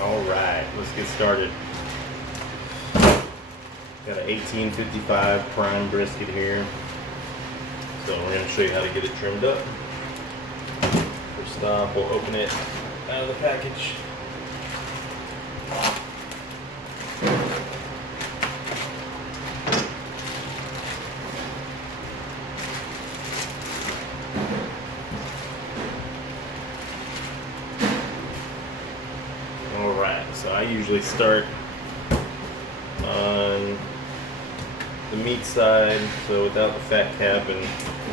All right, let's get started. Got an 1855 prime brisket here. So we're going to show you how to get it trimmed up. First off, we'll open it out of the package. Alright, so I usually start on the meat side, so without the fat cap, and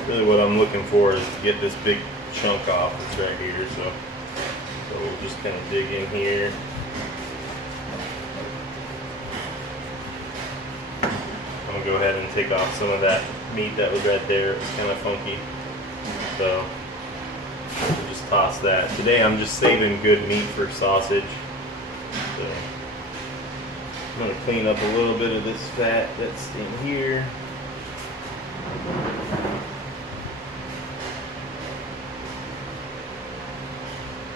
really what I'm looking for is to get this big chunk off that's right here. So we'll just kind of dig in here. I'm going to go ahead and take off some of that meat that was right there. It's kind of funky, so we'll just toss that. Today I'm just saving good meat for sausage. So I'm going to clean up a little bit of this fat that's in here.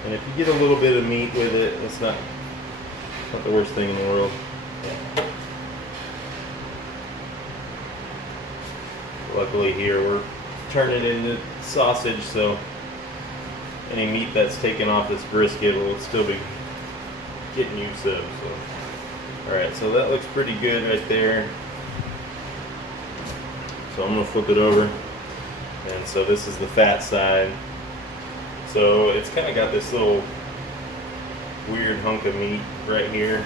And if you get a little bit of meat with it, it's not the worst thing in the world. Yeah. Luckily here we're turning it into sausage, so any meat that's taken off this brisket will still be getting used of. So. Alright, so that looks pretty good right there. So I'm going to flip it over. And so this is the fat side. So it's kind of got this little weird hunk of meat right here.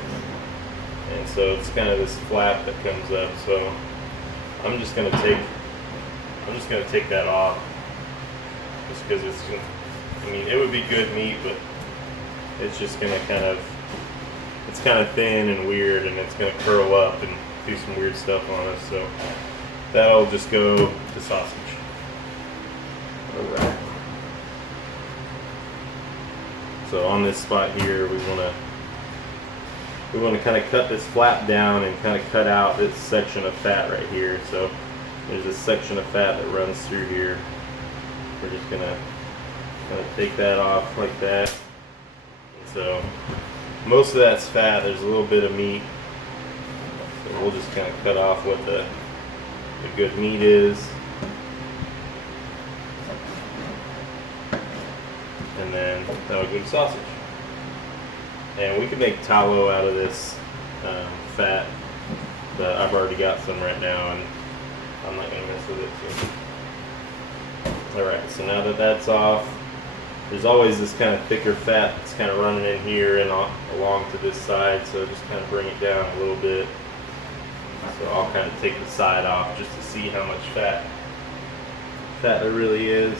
And so it's kind of this flap that comes up. So I'm just going to take that off. Just because it would be good meat, but it's just going to it's kind of thin and weird, and it's going to curl up and do some weird stuff on us. So that'll just go to sausage. Alright. So on this spot here, we want to kind of cut this flap down and kind of cut out this section of fat right here. So there's this section of fat that runs through here. We're just going to kind of take that off like that. And so most of that's fat. There's a little bit of meat. So we'll just kind of cut off what the good meat is. And then that'll go to sausage. And we can make tallow out of this fat, but I've already got some right now, and I'm not going to mess with it. So. Alright, so now that that's off, there's always this kind of thicker fat that's kind of running in here and along to this side, so just kind of bring it down a little bit. So I'll kind of take the side off just to see how much fat there really is.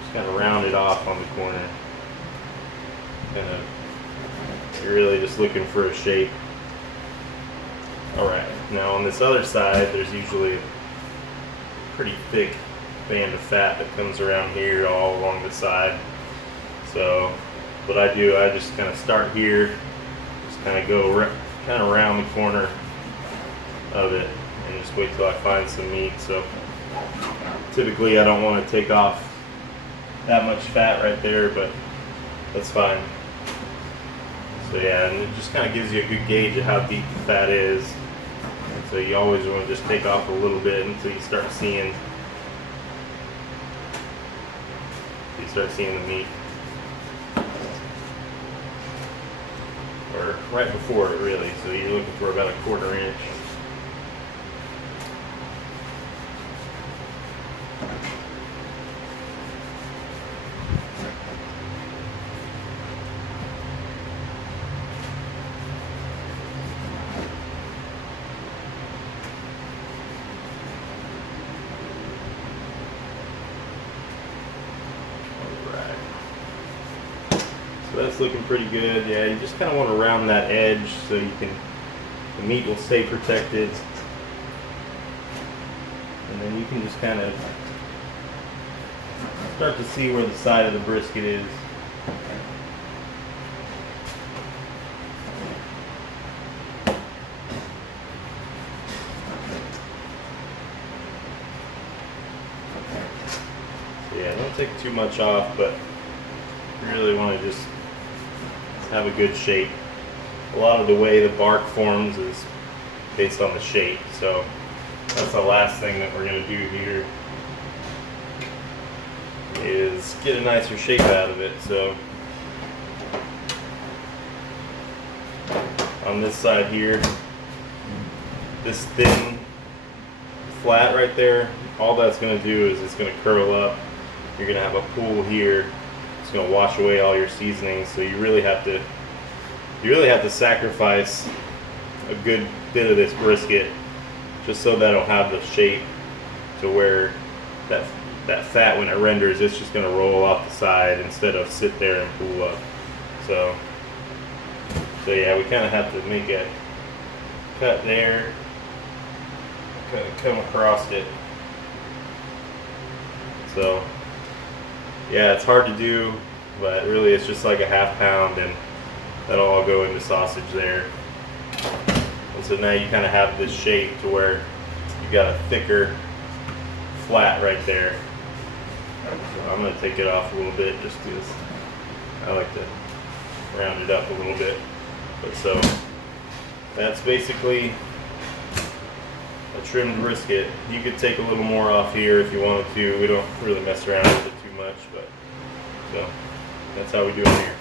Just kind of round it off on the corner. You're really just looking for a shape. Alright, now on this other side, there's usually a pretty thick band of fat that comes around here all along the side. So what I do, I just kind of start here, just kind of go around the corner of it, and just wait till I find some meat. So typically I don't want to take off that much fat right there, but that's fine. So yeah, and it just kind of gives you a good gauge of how deep the fat is. And so you always want to just take off a little bit until you start seeing the meat. Or right before it really, so you're looking for about a 1/4 inch. So that's looking pretty good. Yeah, you just kind of want to round that edge so the meat will stay protected. And then you can just kind of start to see where the side of the brisket is. So yeah, don't take too much off, but you really want to just have a good shape. A lot of the way the bark forms is based on the shape, so that's the last thing that we're going to do here, is get a nicer shape out of it. So on this side here, this thin flat right there, all that's going to do is it's going to curl up. You're going to have a pool here. It's going to wash away all your seasonings. So you really have to sacrifice a good bit of this brisket just so that it'll have the shape to where that fat, when it renders, it's just going to roll off the side instead of sit there and pool up. So yeah, we kind of have to make a cut there, kind of come across it. So yeah, it's hard to do, but really it's just like a ½ pound, and that'll all go into sausage there. And so now you kind of have this shape to where you got a thicker flat right there. So I'm going to take it off a little bit just because I like to round it up a little bit. But so that's basically a trimmed brisket. You could take a little more off here if you wanted to. We don't really mess around with it too much, but so that's how we do it here.